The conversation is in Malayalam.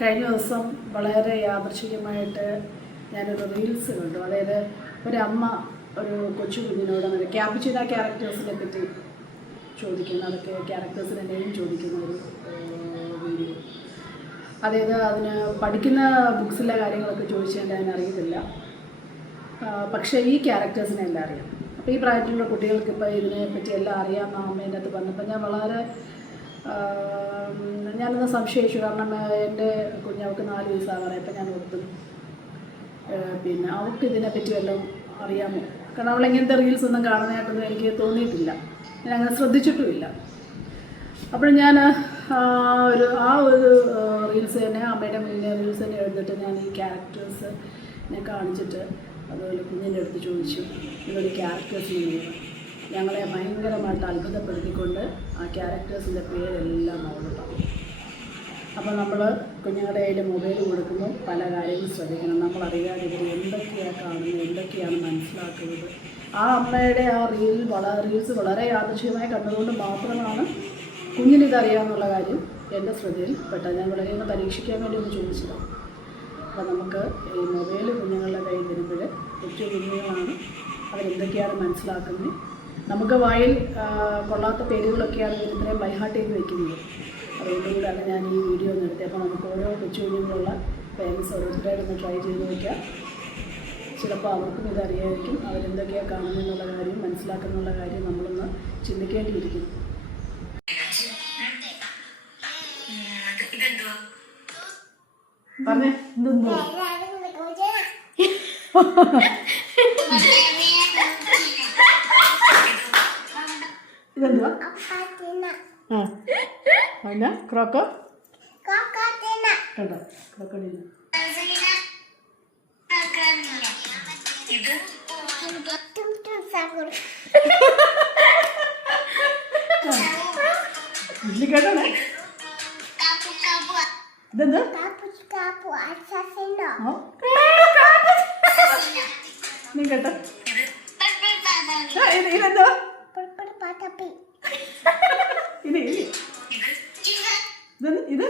കഴിഞ്ഞ ദിവസം വളരെ യാദൃശ്ചികമായിട്ട് ഞാനൊരു റീൽസ് കണ്ടു. അതായത് ഒരമ്മ ഒരു കൊച്ചു കുഞ്ഞിനോട് ക്യാപിച്ചിനോ ക്യാരക്ടേഴ്സിനെ പറ്റി ചോദിക്കുന്ന, അതൊക്കെ ക്യാരക്ടേഴ്സിൻ്റെ നെയിം ചോദിക്കുന്ന ഒരു വീഡിയോ. അതായത് അതിന് പഠിക്കുന്ന ബുക്സിലെ കാര്യങ്ങളൊക്കെ ചോദിച്ചാൽ അതിനറിയത്തില്ല, പക്ഷേ ഈ ക്യാരക്ടേഴ്സിനെ എല്ലാം അറിയാം. അപ്പോൾ ഈ പ്രായത്തിലുള്ള കുട്ടികൾക്ക് ഇപ്പോൾ ഇതിനെ പറ്റി എല്ലാം അറിയാമെന്ന് അമ്മേൻ്റെ അടുത്ത് പറഞ്ഞപ്പോൾ ഞാൻ വളരെ ഞാനൊന്ന് സംശയിച്ചു. കാരണം എൻ്റെ കുഞ്ഞവൾക്ക് 4 വയസ്സാകാറേ. അപ്പം ഞാൻ ഓർത്തും പിന്നെ അവൾക്ക് ഇതിനെപ്പറ്റി വല്ലതും അറിയാമോ, കാരണം അവളെങ്ങനത്തെ റീൽസ് ഒന്നും കാണുന്നതായിട്ടൊന്നും എനിക്ക് തോന്നിയിട്ടില്ല, ഞാൻ അങ്ങനെ ശ്രദ്ധിച്ചിട്ടുമില്ല. അപ്പോൾ ഞാൻ ആ ഒരു റീൽസ് തന്നെ, അമ്മയുടെ മുന്നേ റീൽസ് തന്നെ എടുത്തിട്ട് ഞാൻ ഈ ക്യാരക്ടേഴ്സിനെ കാണിച്ചിട്ട് അതുപോലെ കുഞ്ഞിൻ്റെ അടുത്ത് ചോദിച്ചു, ഇതൊരു ക്യാരക്ടേഴ്സിന് ഞങ്ങളെ ഭയങ്കരമായിട്ട് അത്ഭുതപ്പെടുത്തിക്കൊണ്ട് ആ ക്യാരക്ടേഴ്സിൻ്റെ പേരെല്ലാം അവള് പറഞ്ഞു. അപ്പോൾ നമ്മൾ കുഞ്ഞുങ്ങളുടെ കയ്യിൽ മൊബൈൽ കൊടുക്കുമ്പോൾ പല കാര്യങ്ങളും ശ്രദ്ധിക്കണം. നമ്മളറിയാതെ ഇവർ എന്തൊക്കെയാണ് കാണുന്നത്, എന്തൊക്കെയാണ് മനസ്സിലാക്കുന്നത്. ആ അമ്മയുടെ ആ റീൽസ് വളരെ യാദൃശ്ചികമായി കണ്ടതുകൊണ്ട് മാത്രമാണ് കുഞ്ഞിനിതറിയാമെന്നുള്ള കാര്യം എൻ്റെ ശ്രദ്ധയിൽ പെട്ടത്. ഞാൻ വളരെ ഒന്ന് പരീക്ഷിക്കാൻ വേണ്ടി ഒന്ന് ചോദിച്ചതാണ്. അപ്പോൾ നമുക്ക് ഈ മൊബൈൽ കുഞ്ഞുങ്ങളുടെ കയ്യിൽ വരുമ്പോൾ കൊച്ചു കുഞ്ഞുങ്ങളാണ്, അവരെന്തൊക്കെയാണ് മനസ്സിലാക്കുന്നത്. നമുക്ക് വായിൽ കൊള്ളാത്ത പേരുകളൊക്കെയാണ് ഇത്രയും ബൈഹാർട്ട് ചെയ്ത് വയ്ക്കുന്നത്. അതുകൊണ്ടുകൂടാണ് ഞാൻ ഈ വീഡിയോ ഒന്ന് എടുത്തത്. അപ്പോൾ നമുക്ക് ഓരോ കൊച്ചു കുഞ്ഞുങ്ങളുള്ള പേരൻസ് ഓരോരുത്തരായിട്ടൊന്ന് ട്രൈ ചെയ്ത് വയ്ക്കാം. ചിലപ്പോൾ അവർക്കും ഇതറിയായിരിക്കും, അവരെന്തൊക്കെയാണ് കാണുന്നതെന്നുള്ള കാര്യം, മനസ്സിലാക്കുന്നുള്ള കാര്യം നമ്മളൊന്ന് ചിന്തിക്കേണ്ടിയിരിക്കും. പറഞ്ഞേ, എന്തെന്തോ ഇതെന്തുവാ? ആ ക്രോക്കോ കണ്ടോ, ക്രോക്കോഡീന. കേട്ടോണേ, ഇതെന്താ? നീ കേട്ടോ, ഇതെന്തോ? ഇത്